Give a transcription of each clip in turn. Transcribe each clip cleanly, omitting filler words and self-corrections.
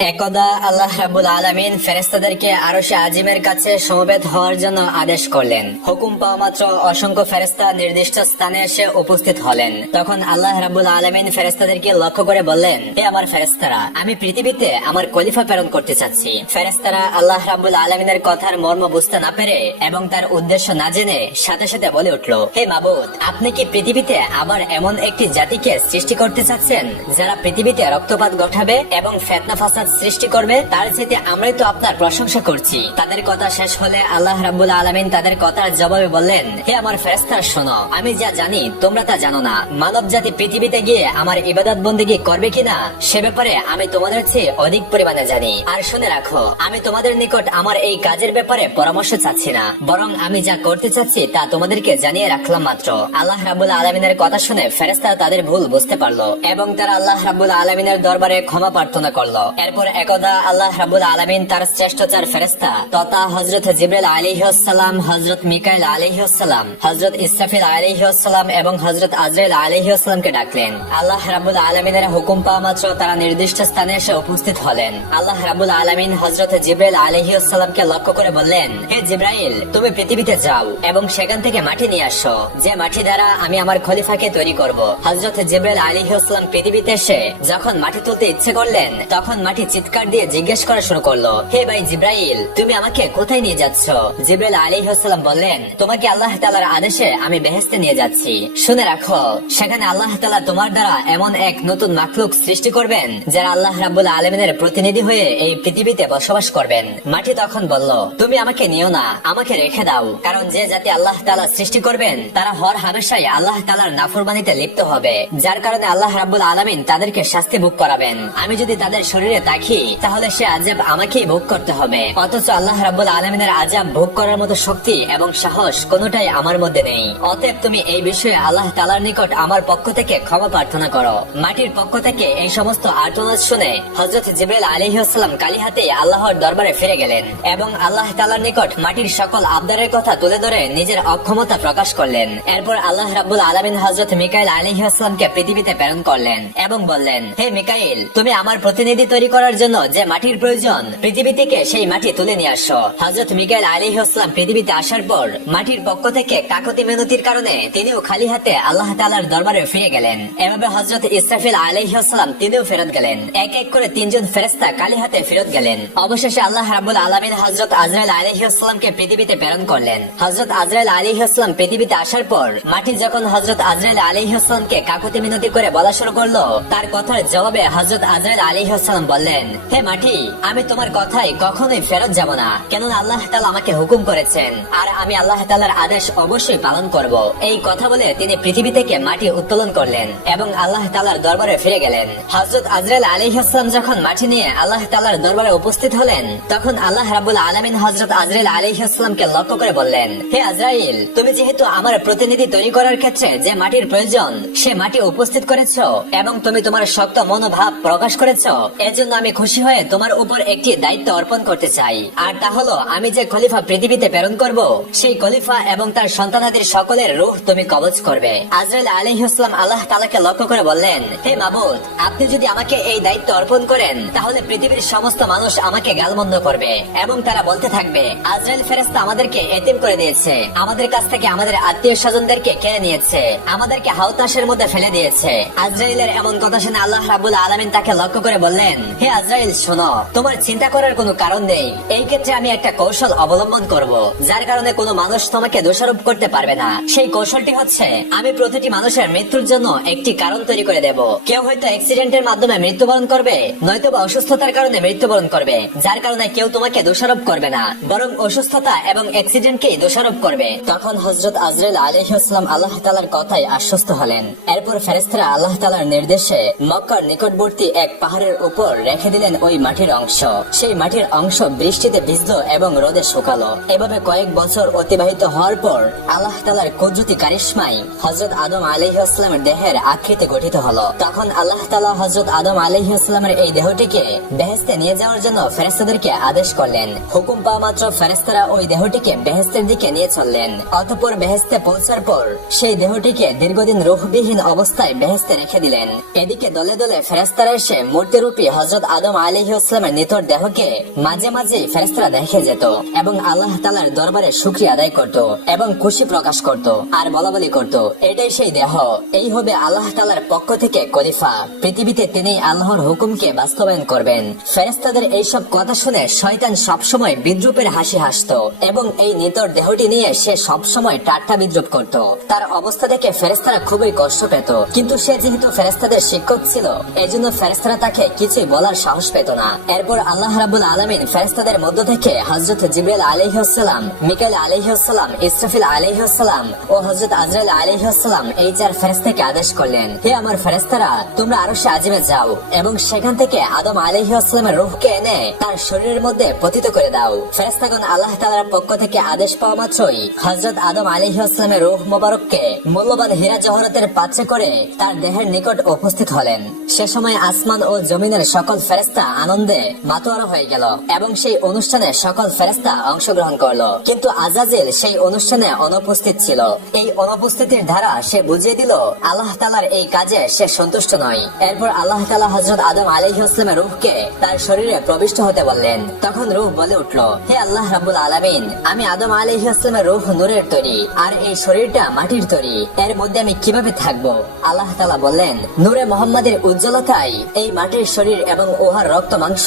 একদা আল্লাহ রাব্বুল আলামিন ফেরেশতাদেরকে আরশে আজিমের কাছে সমবেত হওয়ার জন্য আদেশ করলেন। হুকুম পাওয়া মাত্র অসংখ্য ফেরেশতা নির্দিষ্ট স্থানে এসে উপস্থিত হলেন। তখন আল্লাহ রাব্বুল আলামিন ফেরেশতাদেরকে লক্ষ্য করে বললেন, হে আমার ফেরেশতারা, আমি পৃথিবীতে আমার খলিফা প্রেরণ করতে চাচ্ছি। ফেরেশতারা আল্লাহ রাব্বুল আলামিনের কথার মর্ম বুঝতে না পেরে এবং তার উদ্দেশ্য না জেনে সাথে সাথে বলে উঠল, হে মাবুদ, আপনি কি পৃথিবীতে আবার এমন একটি জাতিকে সৃষ্টি করতে চাচ্ছেন যারা পৃথিবীতে রক্তপাত ঘটাবে এবং ফিতনা ফাসাদ সৃষ্টি করবে? তার চাইতে আমরাই তো আপনার প্রশংসা করছি। তাদের কথা শেষ হলে আল্লাহ রাব্বুল আলামিন তাদের কথার জবাবে বললেন, হে আমার ফেরেশতারা, শোনো, আমি যা জানি তোমরা তা জানো না। মানব জাতি পৃথিবীতে গিয়ে আমার ইবাদত বন্দেগী করবে কিনা সে ব্যাপারে আমি তোমাদের চেয়ে অধিক পরিমাণে জানি। আর শুনে রাখো, আমি তোমাদের নিকট আমার এই কাজের ব্যাপারে পরামর্শ চাচ্ছি না, বরং আমি যা করতে চাচ্ছি তা তোমাদেরকে জানিয়ে রাখলাম মাত্র। আল্লাহ রাব্বুল আলামিনের কথা শুনে ফেরেশতারা তাদের ভুল বুঝতে পারলো এবং তারা আল্লাহ রাব্বুল আলামিনের দরবারে ক্ষমা প্রার্থনা করলো। এরপর একদা আল্লাহ রাব্বুল আলামিন তার শ্রেষ্ঠ চার ফেরেশতা তথা হযরত জিবরাইল আলাইহিস সালাম, হযরত মিকাইল আলাইহিস সালাম, হযরত ইসরাফিল আলাইহিস সালাম এবং হযরত আজরাইল আলাইহিস সালামকে ডাকলেন। আল্লাহ রাব্বুল আলামিনের হুকুম পাওয়া মাত্র তারা নির্দিষ্ট স্থানে এসে উপস্থিত হলেন। আল্লাহ রাব্বুল আলামিন হযরত জিবরাইল আলাইহিস সালামকে লক্ষ্য করে বললেন, হে জিবরাইল, তুমি পৃথিবীতে যাও এবং সেখান থেকে মাটি নিয়ে আসো, যে মাটি দ্বারা আমি আমার খলিফাকে তৈরি করব। হযরত জিবরাইল আলাইহিস সালাম পৃথিবীতে এসে যখন মাটি তুলতে ইচ্ছে করলেন, তখন মাটি চিৎকার দিয়ে জিজ্ঞেস করা শুরু করলো, হে ভাই জিবরাইল, তুমি আমাকে কোথায় নিয়ে যাচ্ছ? জিবরাইল আলাইহিস সালাম বললেন, তোমাকে আল্লাহ তাআলার আদেশে আমি বেহেশতে নিয়ে যাচ্ছি। শুনে রাখো, সেখানে আল্লাহ তাআলা তোমার দ্বারা এমন এক নতুন মাখলুক সৃষ্টি করবেন যারা আল্লাহ রাব্বুল আলামিনের প্রতিনিধি হয়ে এই পৃথিবীতে বসবাস করবেন। মাটি তখন বলল, তুমি আমাকে নিও না, আমাকে রেখে দাও, কারণ যে জাতি আল্লাহ তাআলা সৃষ্টি করবেন তারা হর হামেশাই আল্লাহ তাআলার নাফরমানিতে লিপ্ত হবে, যার কারণে আল্লাহ রাব্বুল আলামিন তাদেরকে শাস্তি ভোগ করাবেন। আমি যদি তাদের শরীরে তাকি তাহলে সে আযাব আমাকেই ভোগ করতে হবে, অথচ আল্লাহ রাব্বুল আলামিনের আযাব ভোগ করার মতো শক্তি এবং সাহস কোনোটাই আমার মধ্যে নেই। অতএব তুমি এই বিষয়ে আল্লাহ তাআলার নিকট আমার পক্ষ থেকে ক্ষমা প্রার্থনা করো। মাটির পক্ষ থেকে এই সমস্ত আর্তনাদ শুনে হযরত জিবরাইল আলাইহিস সালাম কালি হাতে আল্লাহর দরবারে ফিরে গেলেন এবং আল্লাহ তাআলার নিকট মাটির সকল আবদারের কথা তুলে ধরে নিজের অক্ষমতা প্রকাশ করলেন। এরপর আল্লাহ রাব্বুল আলামিন হযরত মিকাইল আলাইহিস সালামকে পৃথিবীতে প্রেরণ করলেন এবং বললেন, হে মিকাইল, তুমি আমার প্রতিনিধি তৈরি করার জন্য যে মাটির প্রয়োজন পৃথিবী থেকে সেই মাটি তুলে নিয়ে আসো। হযরত মিকাইল আলাইহিস সালাম পৃথিবীতে আসার পর মাটির পক্ষ থেকে কাকতি মিনতির কারণে তিনিও খালি হাতে আল্লাহ তাআলার দরবারে ফিরে গেলেন। এভাবে হযরত ইসরাফিল আলাইহিস সালাম তিনিও ফেরত গেলেন। এক এক করে তিনজন ফেরেশতা খালি হাতে ফেরত গেলেন। অবশেষে আল্লাহ রাব্বুল আলামিন হযরত আজরাইল আলাইহিস সালামকে পৃথিবীতে প্রেরণ করলেন। হযরত আজরাইল আলাইহিস সালাম পৃথিবীতে আসার পর মাটি যখন হযরত আজরাইল আলাইহিস সালামকে কাকতি মিনতি করে বলা শুরু করলো, তার কথার জবাবে হযরত আজরাইল আলাইহিস সালাম বললেন, হে মাটি, আমি তোমার কথাই কখনোই ফেরত যাব না, কেননা আল্লাহ তাআলা আমাকে হুকুম করেছেন আর আমি আল্লাহ তাআলার আদেশ অবশ্যই পালন করব। এই কথা বলে তিনি পৃথিবী থেকে মাটি উত্তোলন করলেন এবং আল্লাহ তাআলার দরবারে ফিরে গেলেন। হযরত আজরাইল আলাইহিস সালাম যখন মাটি নিয়ে আল্লাহ তাআলার দরবারে উপস্থিত হলেন, তখন আল্লাহ রাব্বুল আলামিন হযরত আজরাইল আলাইহিস সালামকে লক্ষ্য করে বললেন, হে আজরাইল, তুমি যেহেতু আমার প্রতিনিধি তৈরি করার ক্ষেত্রে যে মাটির প্রয়োজন সে মাটি উপস্থিত করেছো এবং তুমি তোমার শক্ত মনোভাব প্রকাশ করেছো, এজন্য আমি খুশি হয়ে তোমার উপর একটি দায়িত্ব অর্পণ করতে চাই। আর তা হলো, আমি যে খলিফা পৃথিবীতে প্রেরণ করব সেই খলিফা এবং তার সন্তানাদের সকলের রূহ তুমি কবজ করবে। আজরাইল আলাইহিস সালাম আল্লাহ তাআলাকে লক্ষ্য করে বললেন, হে মাবুদ, আপনি যদি আমাকে এই দায়িত্ব অর্পণ করেন তাহলে পৃথিবীর সমস্ত মানুষ আমাকে গালমন্দ করবে এবং তারা বলতে থাকবে, আজরাইল ফেরেশতা আমাদেরকে এতিম করে দিয়েছে, আমাদের কাছ থেকে আমাদের আত্মীয় স্বজনদেরকে কেড়ে নিয়েছে, আমাদেরকে হাউতাশের মধ্যে ফেলে দিয়েছে। আজরাইলের এমন কথা শুনে আল্লাহ রাব্বুল আলামিন তাকে লক্ষ্য করে বললেন, হে আজরাইল, শোনো, তোমার চিন্তা করার কোনো কারণ নেই। এই ক্ষেত্রে আমি একটা কৌশল অবলম্বন করব যার কারণে কোনো মানুষ তোমাকে দোষারোপ করতে পারবে না। সেই কৌশলটি হচ্ছে, আমি প্রতিটি মানুষের মৃত্যুর জন্য একটি কারণ তৈরি করে দেব। কেউ হয়তো অ্যাক্সিডেন্টের মাধ্যমে মৃত্যুবরণ করবে, নয়তো বা অসুস্থতার কারণে মৃত্যুবরণ করবে, যার কারণে কেউ তোমাকে দোষারোপ করবে না, বরং অসুস্থতা এবং অ্যাক্সিডেন্টকেই দোষারোপ করবে। তখন হযরত আজরাইল আলাইহিস সালাম আল্লাহ তাআলার কথায় আশ্বস্ত হলেন। এরপর ফেরেশতারা আল্লাহ তাআলার নির্দেশে মক্কার নিকটবর্তী এক পাহাড়ের উপর রেখে দিলেন ওই মাটির অংশ। সেই মাটির অংশ বৃষ্টিতে ভিজলো এবং রোদে শুকালো। এভাবে কয়েক বছর অতিবাহিত হওয়ার পর আল্লাহ তাআলার কুদরতি কারিশমায় হযরত আদম আলাইহিস সালামের দেহের আকৃতি গঠিত হলো। তখন আল্লাহ তাআলা হযরত আদম আলাইহিস সালামের এই দেহটিকে বেহেশতে নিয়ে যাওয়ার জন্য ফেরেশতাদেরকে আদেশ করলেন। হুকুম পাওয়া মাত্র ফেরেশতারা ওই দেহটিকে বেহেশতের দিকে নিয়ে চললেন। অতঃপর বেহেশতে পৌঁছার পর সেই দেহটিকে দীর্ঘদিন রূহবিহীন অবস্থায় বেহেশতে রেখে দিলেন। এদিকে দলে দলে ফেরেশতারা এসে মূর্তিরূপী হযরত হযরত আদম আলাইহিস সালামের নিথর দেহকে মাঝে মাঝে ফেরেশতারা দেখে যেত এবং আল্লাহ তাআলার দরবারে শুকরিয়া আদায় করত এবং খুশি প্রকাশ করত আর বলাবলি করত, এটাই সেই দেহ, এই হবে আল্লাহ তাআলার পক্ষ থেকে খলিফা, পৃথিবীতে তিনি আল্লাহর হুকুমকে বাস্তবায়ন করবেন। ফেরেশতাদের এইসব কথা শুনে শয়তান সবসময় বিদ্রুপের হাসি হাসতো এবং এই নিথর দেহটি নিয়ে সে সবসময় ঠাট্টা বিদ্রুপ করত। তার অবস্থা দেখে ফেরেশতারা খুবই কষ্ট পেত, কিন্তু সে যেহেতু ফেরেশতাদের শিক্ষক ছিল, এজন্য ফেরেশতারা তাকে কিছুই বলার সাহস পেত না। এরপর আল্লাহ রাব্বুল আলামিন ফেরেশতাদের মধ্য থেকে হযরত জিবরাইল আলাইহিস সালাম, মিকাইল আলাইহিস সালাম, ইসরাফিল আলাইহিস সালাম ও হযরত আজরাইল আলাইহিস সালাম এই 4 ফেরেশতাকে আদেশ করলেন, হে আমার ফেরেশতারা, তোমরা আরশে আজিমে যাও এবং সেখান থেকে আদম আলাইহিস সালামের রূহকে এনে তার শরীরের মধ্যে পতিত করে দাও। ফেরেশতাগণ আল্লাহ তাআলার পক্ষ থেকে আদেশ পাওয়া মাত্রই হযরত আদম আলাইহিস সালামের রূহ মোবারককে মূল্যবান হীরা জহরতের পাত্রে করে তার দেহের নিকট উপস্থিত হলেন। সে সময় আসমান ও জমিনের সকল ফেরেশতা আনন্দে মাতোয়ারা হয়ে গেল এবং সেই অনুষ্ঠানে সকল ফেরেশতা অংশগ্রহণ করলো, কিন্তু আজাজিল সেই অনুষ্ঠানে অনুপস্থিত ছিল। এই অনুপস্থিতির দ্বারা সে বুঝিয়ে দিল আল্লাহ তাআলার এই কাজে সে সন্তুষ্ট নয়। এরপর আল্লাহ তাআলা হযরত আদম আলাইহিস সালামের রূহকে তার শরীরে প্রবিষ্ট হতে বললেন। তখন রূহ বলে উঠল, হে আল্লাহ রাব্বুল আলামিন, আমি আদম আলাইহিস সালামের রূহ নূরের তৈরি আর এই শরীরটা মাটির তৈরি, এর মধ্যে আমি কিভাবে থাকবো? আল্লাহ তাআলা বললেন, নূরে মুহাম্মাদের উজ্জ্বলতায় এই মাটির শরীর এবং উহার রক্ত মাংস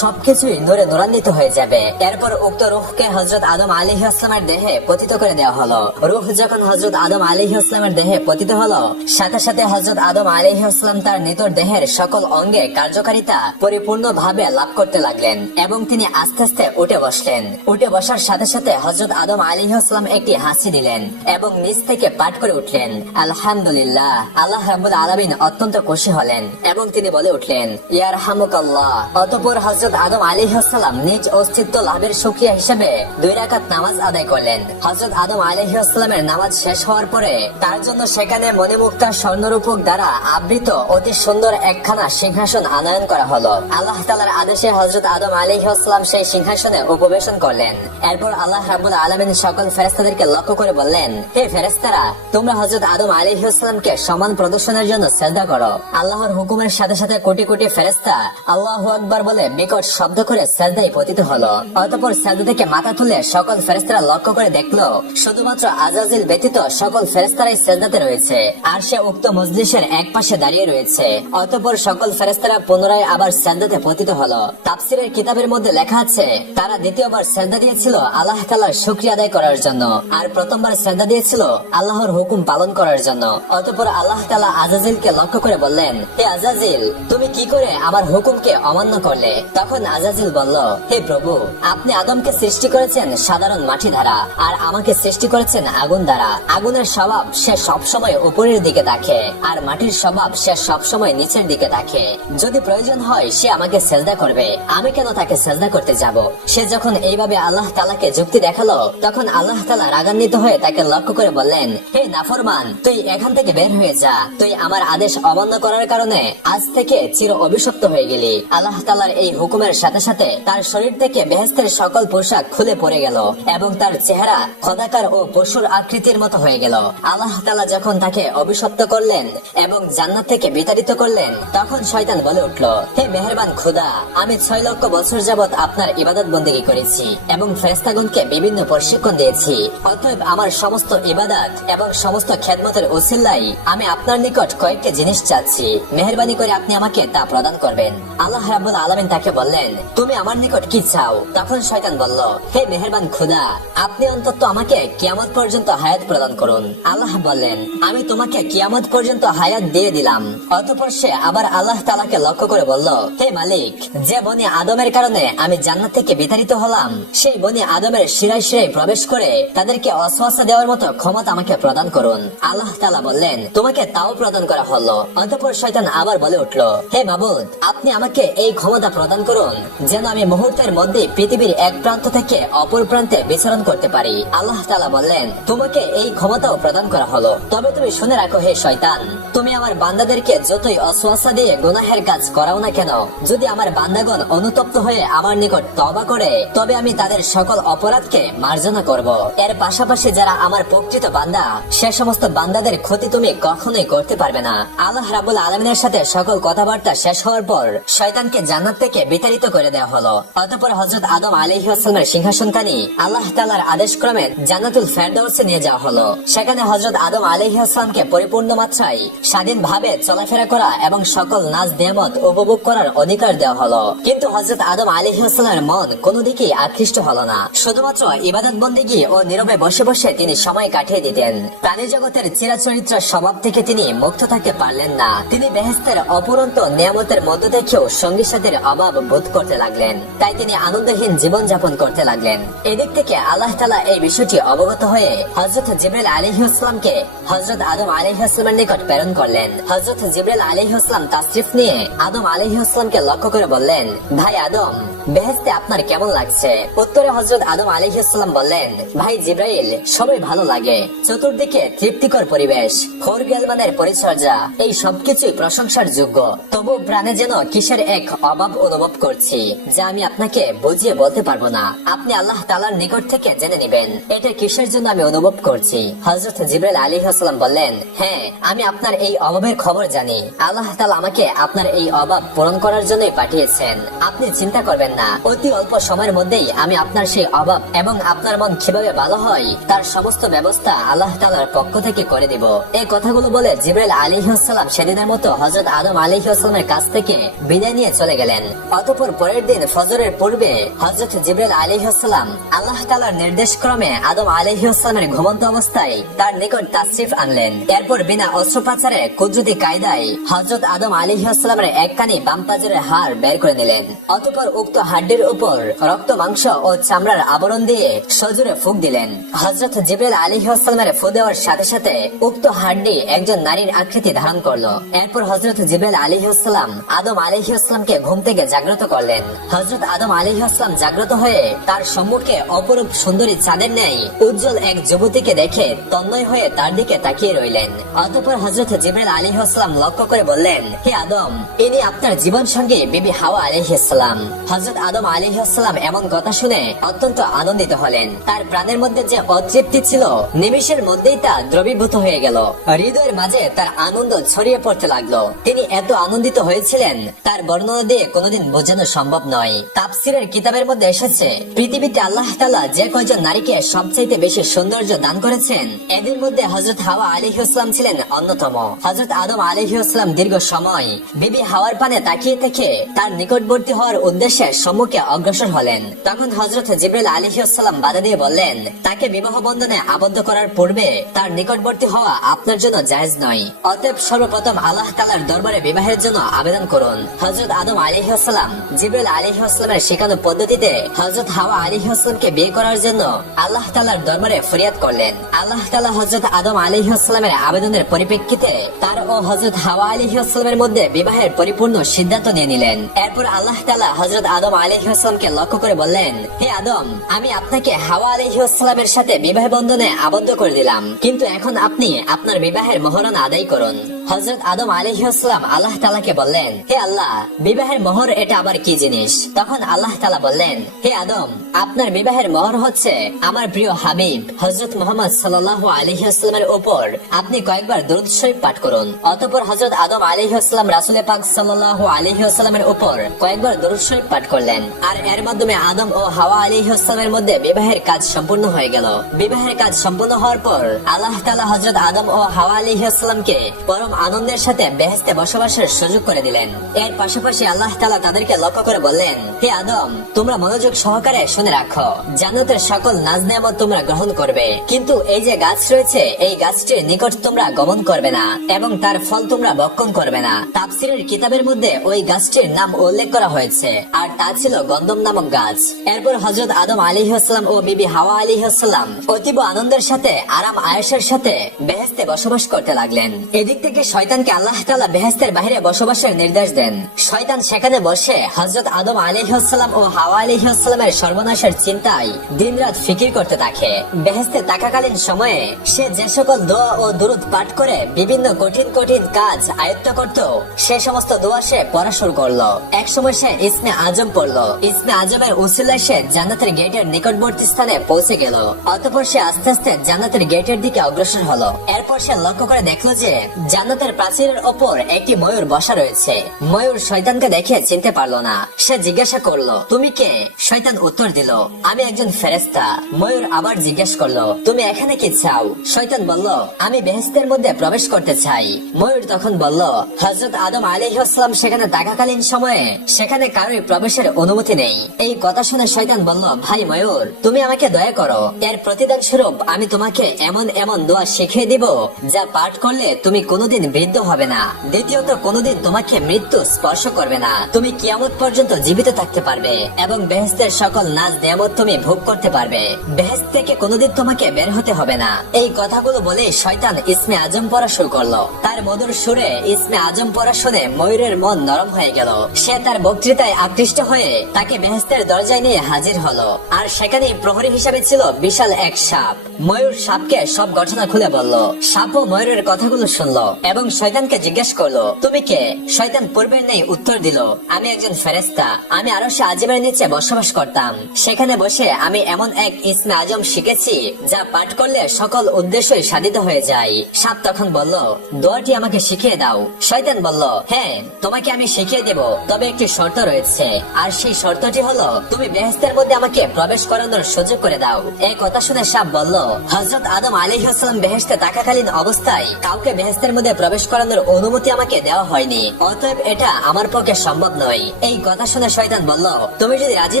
সবকিছুই নূরে নূরান্বিত হয়ে যাবে। এরপর উক্ত রূহকে হযরত আদম আলাইহিস সালামের দেহে পতিত করে দেওয়া হলো। রূহ যখন হযরত আদম আলাইহিস সালামের দেহে পতিত হলো, সাথে সাথে হযরত আদম আলাইহিস সালাম তার নিতর দেহের সকল অঙ্গে কার্যকারিতা পরিপূর্ণভাবে লাভ করতে লাগলেন এবং তিনি আস্তে আস্তে উঠে বসলেন। উঠে বসার সাথে সাথে হযরত আদম আলাইহিস সালাম একটি হাসি দিলেন এবং নিচ থেকে পাঠ করে উঠলেন, আলহামদুলিল্লাহ। আল্লাহ রাব্বুল আলামিন অত্যন্ত খুশি হলেন এবং তিনি বলে উঠলেন, ইয়ারহামুকাল্লাহ। অতঃপর হযরত আদম আলাইহিস সালাম নিজ অস্তিত্ব লাভের শুকরিয়া হিসেবে 2 রাকাত নামাজ আদায় করলেন। হযরত আদম আলাইহিস সালামের নামাজ শেষ হওয়ার পরে তার জন্য সেখানে মণিমুক্তা স্বর্ণরূপক দ্বারা আবৃত অতি সুন্দর একখানা সিংহাসন আনয়ন করা হলো। আল্লাহ তাআলার আদেশে হযরত আদম আলাইহিস সালাম সেই সিংহাসনে উপবেশন করলেন। এরপর আল্লাহ রাব্বুল আলামিন সকল ফেরেশতাদেরকে লক্ষ্য করে বললেন, হে ফেরেশতারা, তোমরা হযরত আদম আলাইহিস সালামকে সম্মান প্রদর্শনের জন্য সিজদা করো। আল্লাহর হুকুমের সাথে সাথে কোটি কোটি ফেরেশতা আল্লাহু আকবার বলে বিকট শব্দ করে সিজদায় পতিত হলো। অতঃপর সিজদা থেকে মাথা তুলে সকল ফেরেশতারা লক্ষ্য করে দেখলো শুধুমাত্র আজাজিল ব্যতীত সকল ফেরেশতারাই সিজদাতে রয়েছে আর সে উক্ত মজলিসের এক পাশে দাঁড়িয়ে রয়েছে। অতঃপর সকল ফেরেশতারা পুনরায় আবার সিজদাতে পতিত হলো। তাফসীরের কিতাবের মধ্যে লেখা আছে, তারা দ্বিতীয়বার সিজদা দিয়েছিল আল্লাহ তাআলার শুকরিয়া আদায় করার জন্য আর প্রথমবার সিজদা দিয়েছিল আল্লাহর হুকুম পালন করার জন্য। অতঃপর আল্লাহ তাআলা আজাজিলকে লক্ষ্য করে বললেন, হে আজাজিল, তুমি কি করে আমার হুকুমকে অমান্য করলে? তখন আজাজিল বলল, হে প্রভু, আপনি আদমকে সৃষ্টি করেছেন সাধারণ মাটি দ্বারা আর আমাকে সৃষ্টি করেছেন আগুন দ্বারা। আগুনের স্বভাব সে সবসময় উপরের দিকে দেখে আর মাটির স্বভাব সে সবসময় নিচের দিকে দেখে। যদি প্রয়োজন হয় সে আমাকে সেজদা করবে, আমি কেন তাকে সেজদা করতে যাব? সে যখন এইভাবে আল্লাহ তাআলাকে যুক্তি দেখালো, তখন আল্লাহ তাআলা রাগান্বিত হয়ে তাকে লক্ষ্য করে বললেন, হে নাফরমান, তুই এখান থেকে বের হয়ে যা। তুই আমার আদেশ অমান্য করার কারণে আজ থেকে চির অভিশপ্ত হয়ে গেলি। আল্লাহ তাআলার এই হুকুমের সাথে সাথে তার শরীর থেকে বেহেশতের সকল পোশাক খুলে পড়ে গেল এবং তার চেহারা খোদাকার ও পশুর আকৃতির মতো হয়ে গেল। আল্লাহ তাআলা যখন তাকে অভিশপ্ত করলেন এবং জান্নাত থেকে বিতাড়িত করলেন, তখন শয়তান বলে উঠল, হে মেহেরবান খোদা, আমি 6 লক্ষ বছর যাবত আপনার ইবাদত বন্দেগী করেছি এবং ফেরেশতাগণকে বিভিন্ন প্রশিক্ষণ দিয়েছি। অতএব আমার সমস্ত ইবাদত এবং সমস্ত খেদমতের ওসিলায় আমি আপনার নিকট কয়েকটি জিনিস চাচ্ছি, মেহেরবানি করে আপনি আমাকে তা প্রদান করবেন। আল্লাহ রাব্বুল আলামিন তাকে বললেন, তুমি আমার নিকট কি চাও? তখন শয়তান বলল, হে মেহেরবান খোদা, আপনি অন্তত আমাকে কিয়ামত পর্যন্ত হায়াত প্রদান করুন। আল্লাহ বললেন, আমি তোমাকে কিয়ামত পর্যন্ত হায়াত দিয়ে দিলাম। অতঃপর সে আবার আল্লাহ তাআলাকে লক্ষ্য করে বলল, হে মালিক, যে বনি আদমের কারণে আমি জান্নাত থেকে বিতাড়িত হলাম, সেই বনি আদমের শিরায় শিরায় প্রবেশ করে তাদেরকে ওয়াসওয়াসা দেওয়ার মতো ক্ষমতা আমাকে প্রদান করুন। আল্লাহ তাআলা বললেন, তোমাকে তাও প্রদান করা হলো। অতঃপর শয়তান আবার বলে উঠল, হে মাবুদ, আপনি আমাকে এই ক্ষমতা প্রদান করুন যেন আমি মুহূর্তের মধ্যে পৃথিবীর এক প্রান্ত থেকে অপর প্রান্তে বিচরণ করতে পারি। আল্লাহ তাআলা বললেন, তোমাকে এই ক্ষমতাও প্রদান করা হলো। তবে তুমি শুনে রাখো হে শয়তান, তুমি আমার বান্দাদেরকে যতই ওয়াসওয়াসা দিয়ে গুনাহের কাজ করাও না কেন, যদি আমার বান্দাগণ অনুতপ্ত হয়ে আমার নিকট তওবা করে, তবে আমি তাদের সকল অপরাধকে মার্জনা করব। এর পাশাপাশি যারা আমার প্রকৃত বান্দা, সে সমস্ত বান্দাদের ক্ষতি তুমি কখনোই করতে পারবে না। আল্লাহ রাব্বুল আলামিনের সাথে সকল কথাবার্তা শেষ হওয়ার পর শয়তানকে জান্নাত থেকে বিতাড়িত করে দেওয়া হলো। অতঃপর হযরত আদম আলাইহিস সালামের সিংহাসনখানি আল্লাহ তাআলার আদেশক্রমে জান্নাতুল ফেরদাউসে নিয়ে যাওয়া হলো। সেখানে হযরত আদম আলাইহিস সালামকে পরিপূর্ণ মাত্রায় স্বাধীনভাবে চলাফেরা করা এবং সকল নাজ নেয়ামত উপভোগ করার অধিকার দেওয়া হলো। কিন্তু হযরত আদম আলাইহিস সালামের মন কোনো দিকেই আকৃষ্ট হলো না। শুধুমাত্র ইবাদত বন্দেগী ও নীরবে বসে বসে তিনি সময় কাটিয়ে দিতেন। প্রাণী জগতের চিরাচরিত্র স্বভাব থেকে তিনি মুক্ত থাকতে পারলেন না। তিনি বেহেশতের অপরন্ত নিয়ামতের মধ্য থেকেও সঙ্গী সাথীর অভাব বোধ করতে লাগলেন। তাই তিনি আনন্দহীন জীবন যাপন করতে লাগলেন। এদিক থেকে আল্লাহ তাআলা এই বিষয়টি অবগত হয়ে হযরত জিবরাইল আলাইহিস সালামকে হযরত আদম আলাইহিস সালামের নিকট প্রেরণ করলেন। হযরত জিবরাইল আলাইহিস সালাম তাশরিফ নিয়ে আদম আলাইহিস সালামকে লক্ষ্য করে বললেন, ভাই আদম, বেহেশতে আপনার কেমন লাগছে? উত্তরে হযরত আদম আলাইহিস সালাম বললেন, ভাই জিবরাইল, সবই ভালো লাগে। চতুর্দিকে তৃপ্তিকর পরিবেশ, খোরগেলমানের পরিচর্যা, এই সবকিছুই প্রশংসার যোগ্য। তবু প্রাণে যেন কিসের এক অভাব অনুভব করছি, যা আমি আপনাকে বুঝিয়ে বলতে পারবো না। আপনি আল্লাহ তাআলার নিকট থেকে জেনে নেবেন এটা কিসের জন্য আমি অনুভব করছি। হযরত জিবরাইল আলাইহিস সালাম বললেন, হ্যাঁ, আমি আপনার এই অভাবের খবর জানি। আল্লাহ তাআলা আমাকে আপনার এই অভাব পূরণ করার জন্যই পাঠিয়েছেন। আপনি চিন্তা করবেন না, অতি অল্প সময়ের মধ্যেই আমি আপনার সেই অভাব এবং আপনার মন কিভাবে ভালো হয় তার সমস্ত ব্যবস্থা আল্লাহ তাআলার পক্ষ থেকে করে দিব। এই কথাগুলো বলে জিবরাইল আলাইহিস সালাম সেদিনের মতো হযরত আদম আলাইহিস সালামের কাছ থেকে বিদায় নিয়ে চলে গেলেন। অতঃপর পরের দিন ফজরের পূর্বে হযরত জিবরাইল আলাইহিস সালাম আল্লাহ তাআলার নির্দেশক্রমে আদম আলাইহিস সালামের ঘুমন্ত অবস্থায় তার নিকট তাশরিফ আনলেন। এরপর বিনা অস্ত্রোপচারে কুদরতি কায়দায় হযরত আদম আলাইহিস সালামের এক কানি বাম পাজরের হাড় বের করে নিলেন। অতঃপর উক্ত হাড্ডির উপর রক্ত, মাংস ও চামড়ার আবরণ দিয়ে সজোরে ফুঁক দিলেন। হযরত জিবরাইল আলাইহিস সালামের ফু দেওয়ার সাথে সাথে উক্ত হাড্ডি একজন নারীর আকৃতি ধারণ করলো। এরপর হযরত জিবরাইল আলাইহিস সালাম আদম আলাইহিস সালামকে ঘুম থেকে জাগ্রত করলেন। হযরত আদম আলাইহিস সালাম জাগ্রত হয়ে তার সম্মুখে অপরূপ সুন্দরী চাঁদের ন্যায় উজ্জ্বল এক যুবতীকে দেখে তন্ময় হয়ে তার দিকে তাকিয়ে রইলেন। অতঃপর হযরত জিবরাইল আলাইহিস সালাম লক্ষ্য করে বললেন, হে আদম, ইনি আপনার জীবন সঙ্গী বিবি হাওয়া আলাইহিস সালাম। হযরত আদম আলাইহিস সালাম এমন কথা শুনে অত্যন্ত আনন্দিত হলেন। তার প্রাণের মধ্যে যে অতৃপ্তি ছিল নিমেষের মধ্যেই তা দ্রবীভূত হয়ে গেল। হৃদয়ের মাঝে তার আনন্দ ছড়িয়ে পড়তে লাগলো। তিনি এত আনন্দিত হয়েছিলেন তার বর্ণনা দিয়ে কোনোদিন বোঝানো সম্ভব নয়। তাফসীরের কিতাবের মধ্যে এসেছে, পৃথিবীতে আল্লাহ তাআলা যে কয়জন নারীকে সবচাইতে বেশি সৌন্দর্য দান করেছেন এদের মধ্যে হযরত হাওয়া আলাইহিস সালাম ছিলেন অন্যতম। হযরত আদম আলাইহিস সালাম দীর্ঘ সময় বিবি হাওয়ার পানে তাকিয়ে থেকে তার নিকটবর্তী হওয়ার উদ্দেশ্যে সম্মুখে অগ্রসর হলেন। তখন হযরত জিবরাইল আলাইহিস সালাম বাধা দিয়ে বললেন, তাকে বিবাহ বন্ধনে আবদ্ধ করার পূর্বে তার নিকটবর্তী হওয়া আপনার জন্য জায়েজ নয়। অতএব সর্বপ্রথম আল্লাহ তাআলার দরবারে বিবাহের জন্য আবেদন করুন। হযরত আদম আলাইহিস সালাম জিবরাইল আলাইহিস সালামের শেখানো পদ্ধতিতে হযরত হাওয়া আলাইহিস সালামকে বিয়ে করার জন্য আল্লাহ তাআলার দরবারে ফরিয়াদ করলেন। আল্লাহ তাআলা হযরত আদম আলাইহিস সালামের আবেদনের পরিপ্রেক্ষিতে তার ও হযরত হাওয়া আলাইহিস সালামের মধ্যে বিবাহের পরিপূর্ণ সিদ্ধান্ত নিয়ে নিলেন। এরপর আল্লাহ তাআলা হযরত আদম আলাইহিস সালামকে লক্ষ্য করে বললেন, হে আদম, আমি আপনাকে হাওয়া আলাইহিস সালামের সাথে বিবাহ বন্ধনে আবদ্ধ করে দিলাম, কিন্তু এখন আপনি আপনার বিবাহের মহরনা আদায় করুন। হযরত আদম আলাইহিস সালাম আল্লাহ তাআলাকে বললেন, হে আল্লাহ, বিবাহের মোহর এটা আবার কি জিনিস? তখন আল্লাহ তাআলা বললেন, হে আদম, আপনার বিবাহের মোহর হচ্ছে আমার প্রিয় হাবিব হযরত মুহাম্মদ সাল্লাল্লাহু আলাইহি ওয়াসাল্লামের উপর আপনি কয়েকবার দরুদ শরীফ পাঠ করুন। অতঃপর হযরত আদম আলাইহিস সালাম রাসূল পাক সাল্লাল্লাহু আলাইহি ওয়াসাল্লামের উপর কয়েকবার দরুদ শরীফ পাঠ করলেন। আর এর মাধ্যমে আদম ও হাওয়া আলাইহিস সালামের মধ্যে বিবাহের কাজ সম্পূর্ণ হয়ে গেল। বিবাহের কাজ সম্পূর্ণ হওয়ার পর আল্লাহ তাআলা হযরত আদম ও হাওয়া আলাইহিস সালামকে পরম আনন্দের সাথে বেহেশতে বসবাসের সুযোগ করে দিলেন। এর পাশাপাশি আল্লাহ তাআলা তাদেরকে লক্ষ্য করে বললেন, হে আদম, তোমরা মনোযোগ সহকারে শুনে রাখো, জান্নাতের সকল নাজ নেয়ামত তোমরা গ্রহণ করবে, কিন্তু এই যে গাছ রয়েছে এই গাছটির নিকট তোমরা গমন করবে না এবং তার ফল তোমরা ভক্ষণ করবে না। তাফসীরের কিতাবের মধ্যে ওই গাছটির নাম উল্লেখ করা হয়েছে, আর তা ছিল গন্ধম নামক গাছ। এরপর হযরত আদম আলাইহিস সালাম ও বিবি হাওয়া আলাইহিস সালাম অতীব আনন্দের সাথে আরাম আয়েশের সাথে বেহেশতে বসবাস করতে লাগলেন। এদিক থেকে শয়তানকে আল্লাহ তাআলা বেহেশতের বাইরে বসবাসের নির্দেশ দেন। শয়তান সেখানে বসে হযরত আদম আলাইহিস সালাম ও হাওয়া আলাইহিস সালামের সর্বনাশের চিন্তায় দিনরাত ফিকির করতে থাকে। বেহেশতে থাকাকালীন সময়ে সে যে সকল দোয়া ও দুরূদ পাঠ করে বিভিন্ন কঠিন কঠিন কাজ আয়ত্ত করত, সে সমস্ত দোয়া সে পড়া শুরু করলো। এক সময় সে ইসমে আজম পড়লো। ইসমে আজমের উসিলায় সে জান্নাতের গেটের নিকটবর্তী স্থানে পৌঁছে গেল। অতঃপর সে আস্তে আস্তে জান্নাতের গেটের দিকে অগ্রসর হলো। এরপর সে লক্ষ্য করে দেখলো যে জান্নাতের জান্নাতের প্রাচীরের ওপর একটি ময়ূর বসা রয়েছে। ময়ূর শয়তানকে দেখে চিনতে পারলো না। সে জিজ্ঞাসা করলো, তুমি কে? শয়তান উত্তর দিল, আমি একজন ফেরেশতা। ময়ূর আবার জিজ্ঞেস করলো, তুমি এখানে কি চাও? শয়তান বলল, আমি বেহেশতের মধ্যে প্রবেশ করতে চাই। ময়ূর তখন বলল, হযরত আদম আলাইহিস সালাম সেখানে থাকাকালীন সময়ে সেখানে কারোর প্রবেশের অনুমতি নেই। এই কথা শুনে শয়তান বলল, ভাই ময়ূর, তুমি আমাকে দয়া করো, এর প্রতিদান স্বরূপ আমি তোমাকে এমন এমন দোয়া শিখিয়ে দিব যা পাঠ করলে তুমি কোনোদিন বৃদ্ধ হবে না। দ্বিতীয়ত, কোনোদিন তোমাকে মৃত্যু স্পর্শ করবে না। তুমি কিয়ামত পর্যন্ত জীবিত থাকতে পারবে এবং বেহেশতের সকল নাজ নেয়ামত তুমি ভোগ করতে পারবে। বেহেশত থেকে কোনোদিন তোমাকে বের হতে হবে না। এই কথাগুলো বলে শয়তান ইসমে আজম পড়া শুরু করলো। তার মধুর সুরে ইসমে আজম পড়া শুনে ময়ূরের মন নরম হয়ে গেল। সে তার বক্তৃতায় আকৃষ্ট হয়ে তাকে বেহেশতের দরজায় নিয়ে হাজির হলো। আর সেখানে প্রহরী হিসাবে ছিল বিশাল এক সাপ। ময়ূর সাপকে সব ঘটনা খুলে বলল। সাপও ময়ূরের কথাগুলো শুনলো এবং শয়তানকে জিজ্ঞেস করলো, তুমি কে? শয়তান পূর্বের নেই উত্তর দিল, আমি একজন ফেরেশতা। আমি আরশে আজিমের নিচে বসবাস করতাম। সেখানে বসে আমি এমন এক ইসমে আজম শিখেছি যা পাঠ করলে সকল উদ্দেশ্যই সাধিত হয়ে যায়। সাপ তখন বলল, দোয়াটি আমাকে শিখিয়ে দাও। শয়তান বলল, হ্যাঁ, তোমাকে আমি শিখিয়ে দেব, তবে একটি শর্ত রয়েছে। আর সেই শর্তটি হলো, তুমি বেহেশতের মধ্যে আমাকে প্রবেশ করানোর সুযোগ করে দাও। এই কথা শুনে সাপ বলল, হযরত আদম আলাইহিস সালাম বেহেশতে থাকাকালীন অবস্থায় কাউকে বেহেশতের মধ্যে প্রবেশ করানোর অনুমতি আমাকে দেওয়া হয়নি, অতএব এটা আমার পক্ষে সম্ভব নয়। এই কথা শুনে শয়তান বলল, তুমি যদি রাজি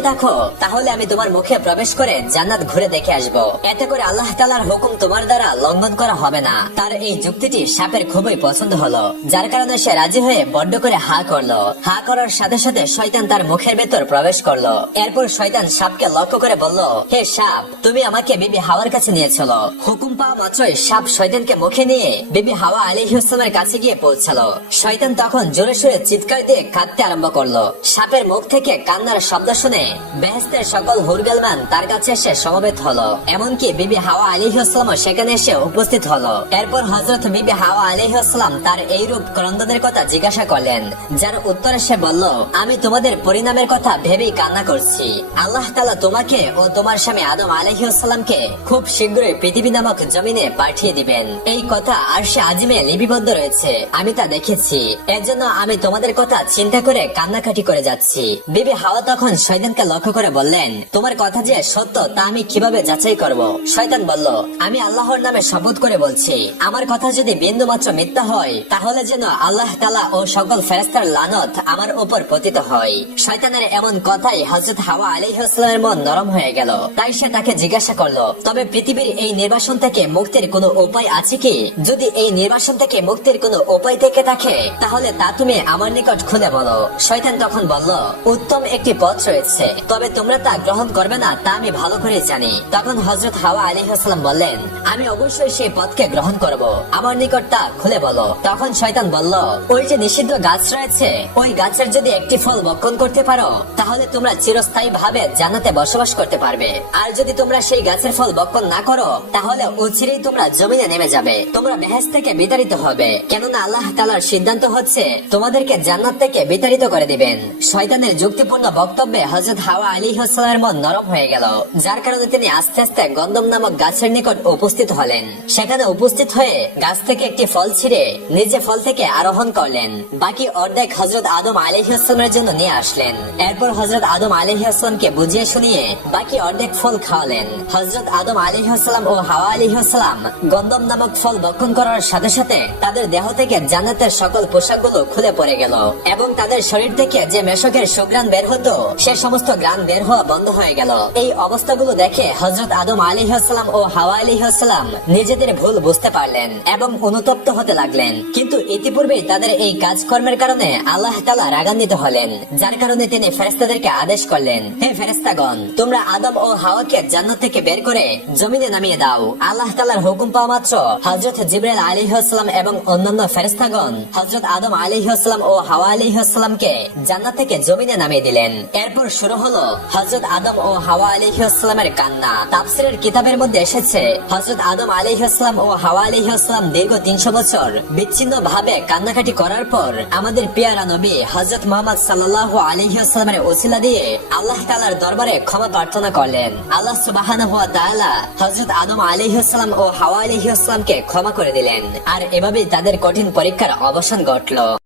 থাকো তাহলে আমি তোমার মুখে প্রবেশ করে জান্নাত ঘুরে দেখে আসবো। এতে করে আল্লাহ তাআলার হুকুম তোমার দ্বারা লঙ্ঘন করা হবে না। তার এই যুক্তিটি সাপের খুবই পছন্দ হলো, যার কারণে সে রাজি হয়ে বড্ড করে হা করলো। হা করার সাথে সাথে শয়তান তার মুখের ভেতর প্রবেশ করলো। এরপর শয়তান সাপকে লক্ষ্য করে বলল, হে সাপ, তুমি আমাকে বিবি হাওয়ার কাছে নিয়েছিল। হুকুম পাওয়া মাত্রই সাপ শয়তানকে মুখে নিয়ে বিবি হাওয়া আলাইহিস সালামের কাছে গিয়ে পৌঁছালো। শয়তান তখন জোরে সোরে চিৎকার দিয়ে কাঁদতে আরম্ভ করলো। সাপের মুখ থেকে কান্নার শব্দ শুনে বেহেশতের সকল হুরগালমান তার কাছে এসে সমবেত হলো। এমনকি বিবি হাওয়া আলাইহিস সালামও সেখানে এসে উপস্থিত হলো। এরপর হযরত বিবি হাওয়া আলাইহিস সালাম তার এই রূপ ক্রন্দনের কথা জিজ্ঞাসা করলেন, যার উত্তরে সে বলল, আমি তোমাদের পরিণামের কথা ভেবেই কান্না করছি। আল্লাহ তাআলা তোমাকে ও তোমার স্বামী আদম আলাইহিস সালামকে খুব শীঘ্রই পৃথিবী নামক জমিনে পাঠিয়ে দিবেন। এই কথা আরশে আজিমে লিপিবদ্ধ রয়েছে, আমি তা দেখেছি। এর জন্য আমি তোমাদের কথা চিন্তা করে কান্নাকাটি করে যাচ্ছি। বিবি হাওয়া তখন শয়তানকে লক্ষ্য করে বললেন, তোমার কথা যে সত্য তা আমি কিভাবে যাচাই করব? শয়তান বলল, আমি আল্লাহর নামে শপথ করে বলছি, আমার কথা যদি বিন্দু মাত্র মিথ্যা হয় তাহলে যেন আল্লাহ তাআলা ও সকল ফেরেশতার লানত আমার উপর পতিত হয়। শয়তানের এমন কথাই হযরত হাওয়া আলাইহিস সালামের মন নরম হয়ে গেল। তাই সে তাকে জিজ্ঞাসা করলো, তবে পৃথিবীর এই নির্বাসন থেকে মুক্তির কোনো উপায় আছে কি? যদি এই নির্বাসন থেকে মুক্তির কোনো উপায় থেকে থাকে তাহলে তা তুমি আমার নিকট খুলে বলো। শয়তান তখন বলল, উত্তম একটি পথ রয়েছে, তবে তোমরা তা গ্রহণ করবে না তা আমি ভালো করে জানি। তখন হযরত হাওয়া আলাইহিস সালাম বললেন, আমি অবশ্যই সেই পথকে গ্রহণ করব, আমার নিকট তা খুলে বলো। তখন শয়তান বলল, ওই যে নিষিদ্ধ গাছ রয়েছে, ওই গাছের যদি একটি ফল ভক্ষণ করতে পারো তাহলে তোমরা চিরস্থায়ী ভাবে জান্নাতে বসবাস করতে পারবে। আর যদি তোমরা সেই গাছের ফল ভক্ষণ না করো তাহলে অচিরেই তোমরা জমিনে নেমে যাবে, তোমরা বেহেশত থেকে বিতাড়িত হবে, কেননা আল্লাহ তাআলার সিদ্ধান্ত হচ্ছে তোমাদেরকে জান্নাত থেকে বিতাড়িত করে দিবেন। শয়তানের যুক্তিপূর্ণ বক্তব্যে হযরত হাওয়া আলাইহিস সালামের মন নরম হয়ে গেল, যার কারণে তিনি আস্তে আস্তে গন্ধম নামক গাছের নিকট উপস্থিত হলেন। সেখানে উপস্থিত হয়ে গাছ থেকে একটি ফল ছিঁড়ে নিজে ফল থেকে আরোহণ করলেন। বাকি অর্ধেক হযরত আদম আলাইহিস সালামের জন্য নিয়ে আসলেন। এরপর হযরত আদম আলাইহিস সালামকে বুঝিয়ে শুনিয়ে বাকি অর্ধেক ফল খাওয়ালেন। হযরত আদম আলাইহিস সালাম ও হাওয়া আলাইহিস সালাম গন্ধম নামক ফল ভক্ষণ করার সাথে সাথে তাদের দেহ থেকে জান্নাতের সকল পোশাকগুলো খুলে পড়ে গেল এবং তাদের শরীর থেকে যে মেশকের সুঘ্রাণ বের হতো সে সমস্ত ঘ্রাণ বের হওয়া বন্ধ হয়ে গেল। এই অবস্থাগুলো দেখে হযরত আদম আলাইহিস সালাম ও হাওয়া আলাইহিস সালাম নিজেদের ভুল বুঝতে পারলেন এবং অনুতপ্ত হতে লাগলেন। কিন্তু ইতিপূর্বেই তাদের এই কাজকর্মের কারণে আল্লাহ তাআলা রাগান্বিত হলেন, যার কারণে তিনি ফেরেশতাদেরকে আদেশ করলেন, হে ফেরেশতাগণ, তোমরা আদম ও হাওয়াকে জান্নাত থেকে বের করে জমিনে নামিয়ে দাও। আল্লাহ তাআলার হুকুম পাওয়া মাত্র হযরত জিবরাইল আলাইহিস সালাম এবং অন্যান্য ফেরেশতাগণ হযরত আদম আলাইহিস সালাম ও হাওয়া আলাইহিস সালামকে জান্নাত থেকে জমিনে নামিয়ে দিলেন। এরপর শুরু হলো হযরত আদম ও হাওয়া আলাইহিস সালামের কান্না। তাফসীরের কিতাবের মধ্যে এসেছে, হযরত আদম আলাইহিস সালাম ও হাওয়া আলাইহিস সালাম দীর্ঘ 300 বছর বিচ্ছিন্ন ভাবে কান্নাকাটি করার পর আমাদের পেয়ারা নবী হযরত মুহাম্মদ সাল্লাল্লাহু আলাইহি ওয়াসাল্লামের ওসিলা দিয়ে আল্লাহ তাআলার দরবারে ক্ষমা প্রার্থনা করলেন। আল্লাহ সুবহানাহু ওয়া তাআলা হযরত আদম আলাইহিস সালাম ও হাওয়া আলাইহিস সালামকে ক্ষমা করে দিলেন। আর এভাবে তাদের কঠিন পরীক্ষার অবসান ঘটল।